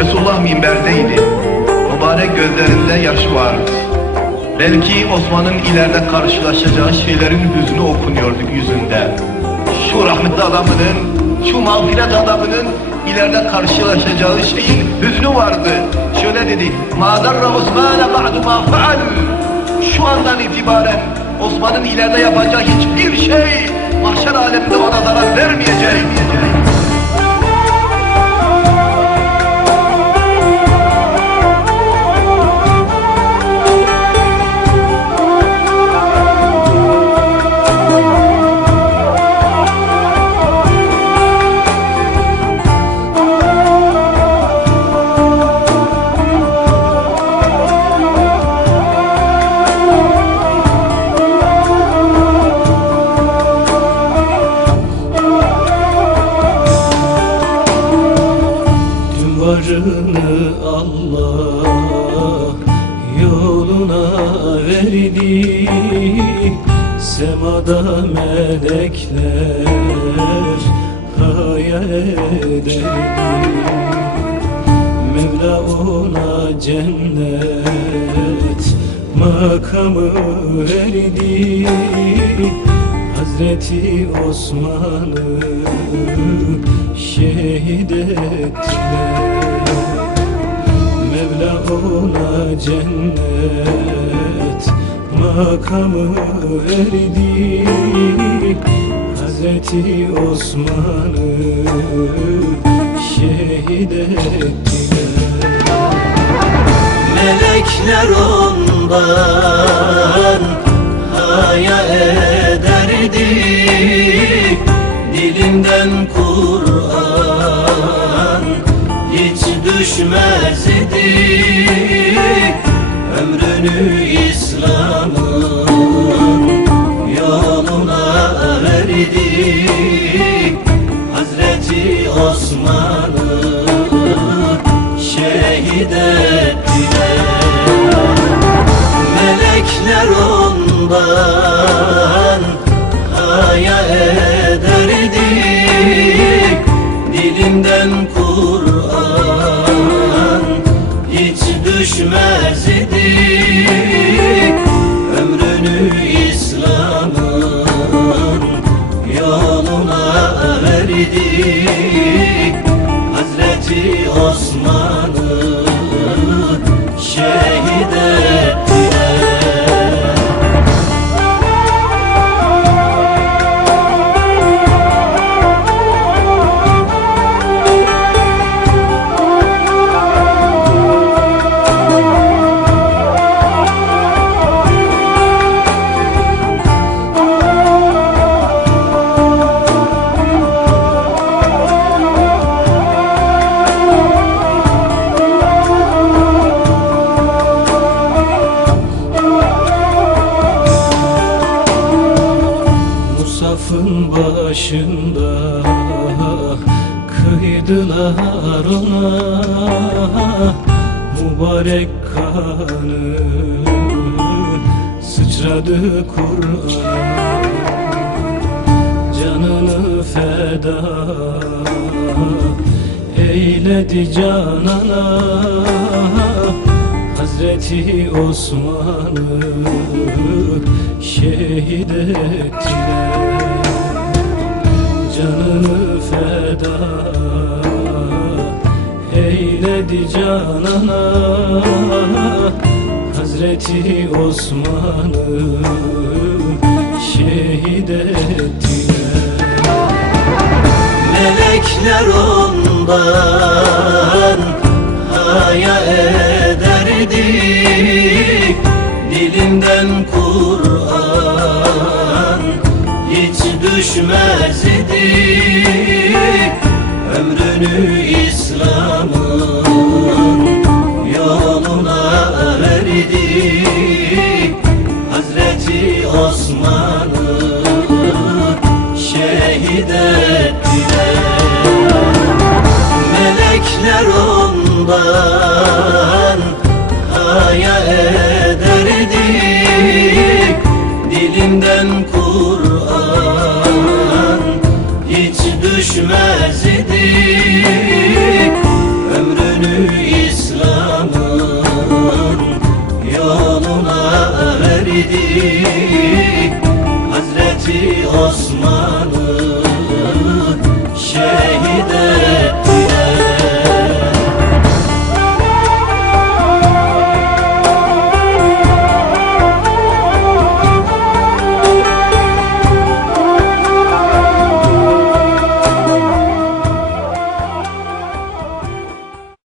Resulullah minberdeydi. Mübarek gözlerinde yaş vardı. Belki Osman'ın ileride karşılaşacağı şeylerin hüznü okunuyordu yüzünde. Şu rahmetli adamının, şu mağfiret adamının ileride karşılaşacağı şeyin hüznü vardı. Şöyle dedi, مَا دَرَّ عُثْمَانَ بَعْدُ مَا فَعَلْ Şu andan itibaren Osman'ın ileride yapacağı hiçbir şey mahşer aleminde ona zarar vermeyecek. Verdi Semada melekler hayal Mevla ona cennet makamı verdi. Hazreti Osman'ı şehit ettiler. Mevla ona cennet makamı verdi. Hazreti Osman'ı şehit ettiler. Melekler ondan haya ederdi. Dilinden Kur'an hiç düşmezdi. Ömrünü İslam'ın Hazreti Osman'ı şehit ettiler. Melekler ondan haya ederdi Dilimden Kur'an hiç düşmezdi verdi Hazreti Osman'ı Musafın başında kıydılar ona. Mübarek kanı sıçradı Kur'an'a. Canını feda eyledi canana. Hazreti Osman'ı şehit ettiler Canını feda. Eyledi canana Hazreti Osman'ı şehit ettiler. Melekler ondan haya ederdi. Dilinden Kur'an hiç düşmezdi Ömrünü